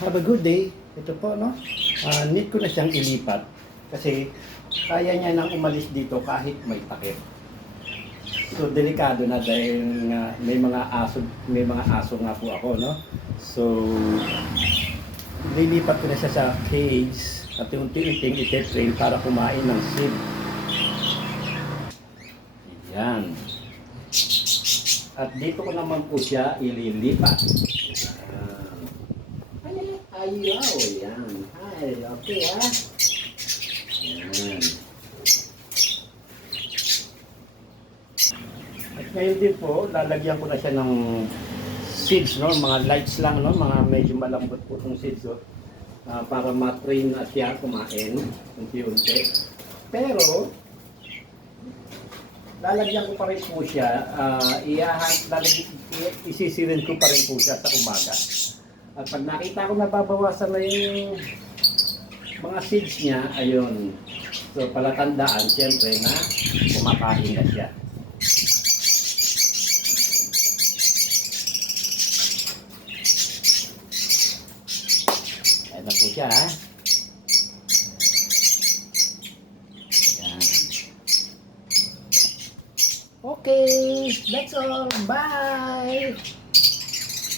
Have a good day. Ito po, no? Need ko na siyang ilipat kasi kaya niya nang umalis dito kahit may takip. So, delikado na dahil nga may mga aso nga po ako, no? So, lilipat ko na siya sa cage at unti-unting ite-train para kumain ng seed. Yan. At dito ko naman po siya ililipat. Ayaw, yan. Ay, okay ha. Yan. At ngayon din po, lalagyan ko na siya ng seeds, no? Mga lights lang, no? Mga medyo malambot po itong seeds, no? Para ma-train na siya kumain, unti-unti. Pero, lalagyan ko pa rin po siya, isisirin ko pa rin po siya sa umaga. At pag nakita ko nababawasan na yung mga seeds niya, ayun. So, palatandaan, siyempre, na kumakain na siya. Ayan na po siya, ha? Ayan. Okay, that's all. Bye!